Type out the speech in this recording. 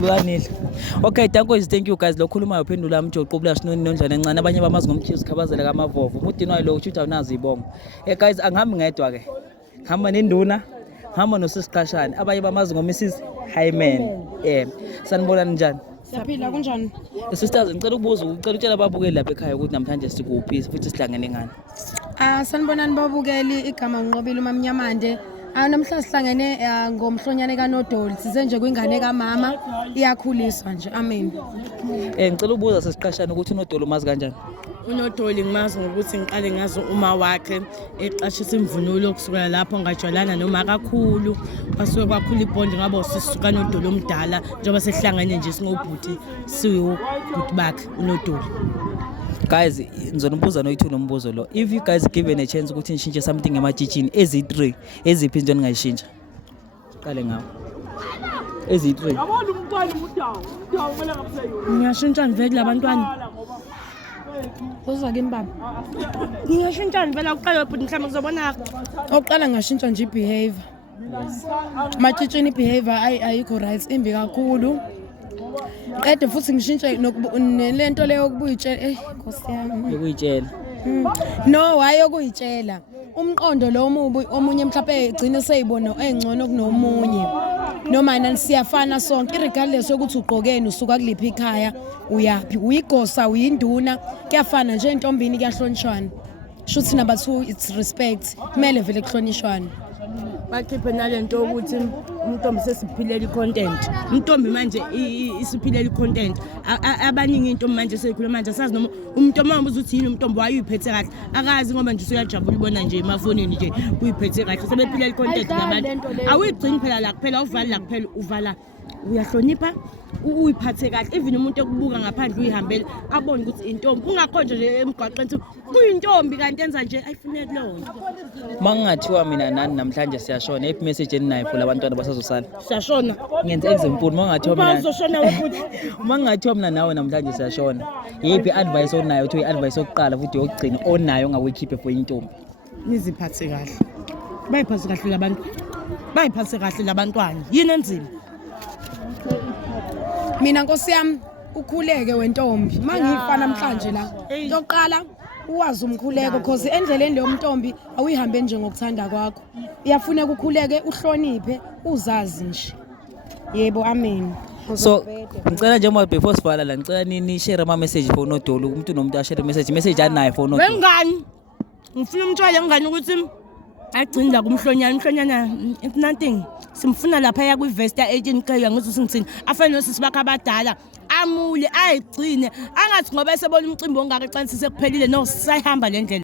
Lanile. Okay, thank you guys. Lokhulumayo uphendula umjoqo ubula sinoni nondlwane encane abanye bamazi ngomkhizi khabazela kamavovo. Umudinwayo lo utshuta unazi ibongo. Guys, angihambi ngedwa ke. Hamba nenduna, hamba nosisiqashane. Abanye bamazi ngoMrs Hyman. Sanibona njani? Siyaphila kunjani? Sisters, ngicela ucela utshela ababukeli lapha ekhaya ukuthi namhlanje sikuphi futhi sihlangene ngani. Sanibonani babukeli, igama ngiNqobile uMamnyamande. Namhla sihlangene ngomhlonyane kaNodoli. Size nje kwingane kaMama iyakhuliswa nje. Amen. Ngicela ubuza sesiqashane ukuthi uNodoli umazi kanjani? uNodoli ngimazi ngokuthi ngiqale ngazo uma wakhe eqashisa imvunulo kusukela lapho ngajwalana noma kakhulu kwasuke kwakhula ibond ngaba usisi kaNodoli omdala njengoba sehlangene nje singobhuti siwubhuti bakhe uNodoli. Guys, ngizonibuza noyithu nombuzo lo. If you guys given a chance ukuthi nishintshe something emajijini ezi3 eziphi into ningayishintsha? Qale ngawo. Ezi3. Yabona umntwana uMdawu kumele ngakuseyo. Ngiyashintsha nivele labantwana. Uzwa kimi baba. Ngiyashintsha nivele uqale ubhuti mhlawumbe kuzobona. Oqala ngashintsha nje ibehavior. Majijini ibehavior ayikho right, imbi kakhulu. Qede futhi ngishintshe nento leyo okubuyitshela Nkosi yami. Ukuyitshela. No, hayi okuyitshela. Umqondo lo omubi omunye mhlawumbe egcine seyibona engcono kunomunye. Noma nani siyafana sonke regardless ukuthi ugqokeni usuka kuliphi ikhaya uyapi uyigosa uyinduna kuyafana nje intombini kuyahlonishwana. Shuthi number 2 it's respect. Kumele vele kuhlonishwane. Bakhiphe nalento ukuthi uMntombi sesiphilela icontent. UMntombi manje isiphilela icontent. Abaningi intombi manje seyikhuluma manje asazi noma uMntombi umbuza ukuthi yini uMntombi wayiphethe kahle. Akazi ngoba nje usuyajabula ibona nje emafonini nje uyiphethe kahle. Sebephilela icontent nabantu. Awuyigcini phela la kuphela uvala la kuphela uvala. Uyahlonipha uyiphathe kahle even umuntu okubuka ngaphandle uyihambela abone ukuthi intombi ungakhonje nje emgwaqeni uyintombi kanti enza nje ayifuneki leyo nto. Mangathiwa mina nani namhlanje siyashona iphi message eninayo for labantwana basazosala? Siyashona. Ngenze example mangathiwa mina. Bazoshona ukuthi Mangathiwa mina nawe namhlanje siyashona. Yipi advice onayo uthi advice oqala futhi yokugcina onayo ngawekhiphe for intombi? niziphathe kahle. Bayiphathe kahle labantu. Bayiphathe kahle labantwana. Yini enzima? Mina Nkosi yami ukhuleke wentombi. Mangifa namhlanje la. Yoqala uwazi umkhuleko because endleleni le yomntombi awuyihambe nje ngokuthanda kwakho. Iyafuneka ukhuleke, uhloniphe, uzazi nje. Yebo, amen. So ngicela njengoba before sivala la ngicela nini share ama message for uNodoli umuntu nomuntu a share message anayo for uNodoli. Wengani? Ngifuna umtshele ngani ukuthi agcini la kumhlonyana it's nothing. Simfuna lapha ya kwi-Vesta 18K ngithi singithini afana nosisi bakhe abadala amule ayigcine angathi ngoba esebona umcimbi ongaka ecanisise kuphelile no sayihamba le ndlela.